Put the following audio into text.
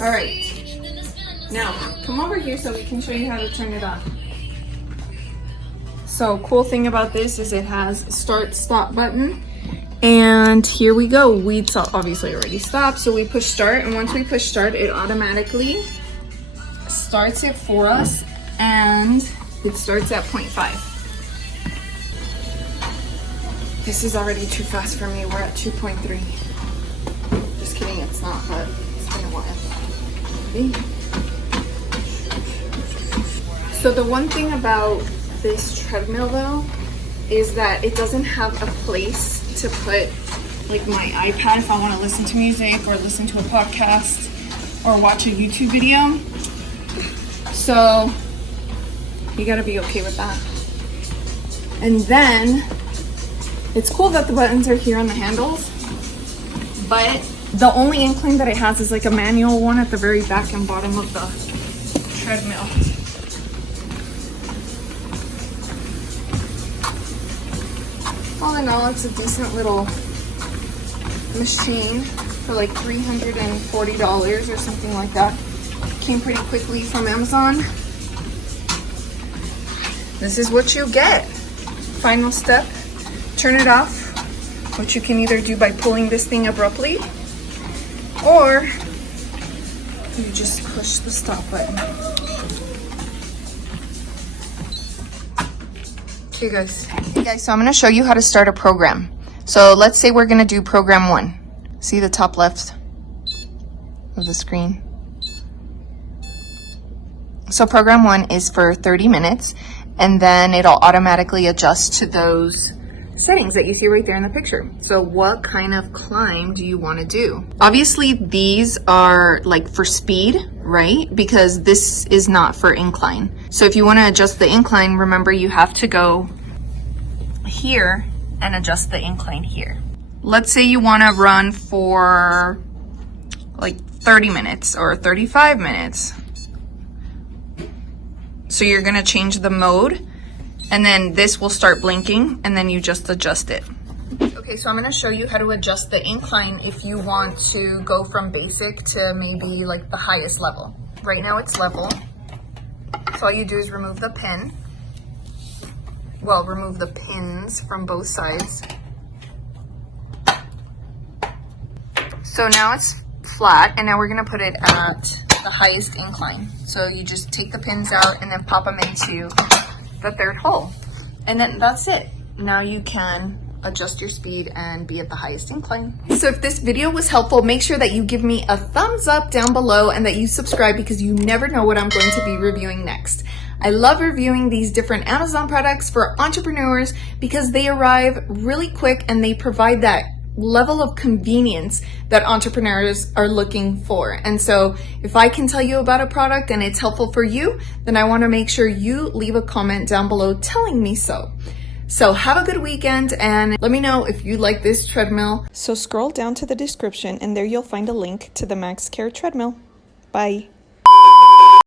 All right, now come over here so we can show you how to turn it on. So cool thing about this is it has a start stop button, and here we go. We obviously already stopped, so we push start, and once we push start, it automatically starts it for us, and it starts at 0.5. This is already too fast for me. We're at 2.3. Just kidding, it's not, but it's been a while. So the one thing about this treadmill though is that it doesn't have a place to put like my iPad if I want to listen to music or listen to a podcast or watch a YouTube video. So you gotta be okay with that. And then it's cool that the buttons are here on the handles, but the only incline that it has is like a manual one at the very back and bottom of the treadmill. All in all, it's a decent little machine for like $340 or something like that. Came pretty quickly from Amazon. This is what you get. Final step, turn it off, which you can either do by pulling this thing abruptly, or you just push the stop button. Okay guys. Hey guys, so I'm going to show you how to start a program. So let's say we're going to do program 1. See the top left of the screen? So program 1 is for 30 minutes, and then it'll automatically adjust to those settings that you see right there in the picture. So what kind of climb do you want to do? Obviously these are like for speed, right? Because this is not for incline. So if you want to adjust the incline, remember you have to go here and adjust the incline here. Let's say you want to run for like 30 minutes or 35 minutes. So you're going to change the mode, and then this will start blinking, and then you just adjust it. Okay, so I'm going to show you how to adjust the incline if you want to go from basic to maybe like the highest level. Right now it's level. So all you do is remove the pin. Well, remove the pins from both sides. So now it's flat, and now we're going to put it at the highest incline. So you just take the pins out and then pop them into the third hole, and then that's it. Now you can adjust your speed and be at the highest incline. So if this video was helpful, make sure that you give me a thumbs up down below and that you subscribe, because you never know what I'm going to be reviewing next. I love reviewing these different Amazon products for entrepreneurs because they arrive really quick and they provide that level of convenience that entrepreneurs are looking for. And so if I can tell you about a product and it's helpful for you, then I want to make sure you leave a comment down below telling me so. So have a good weekend, and let me know if you like this treadmill. So scroll down to the description and there you'll find a link to the MaxCare treadmill. Bye.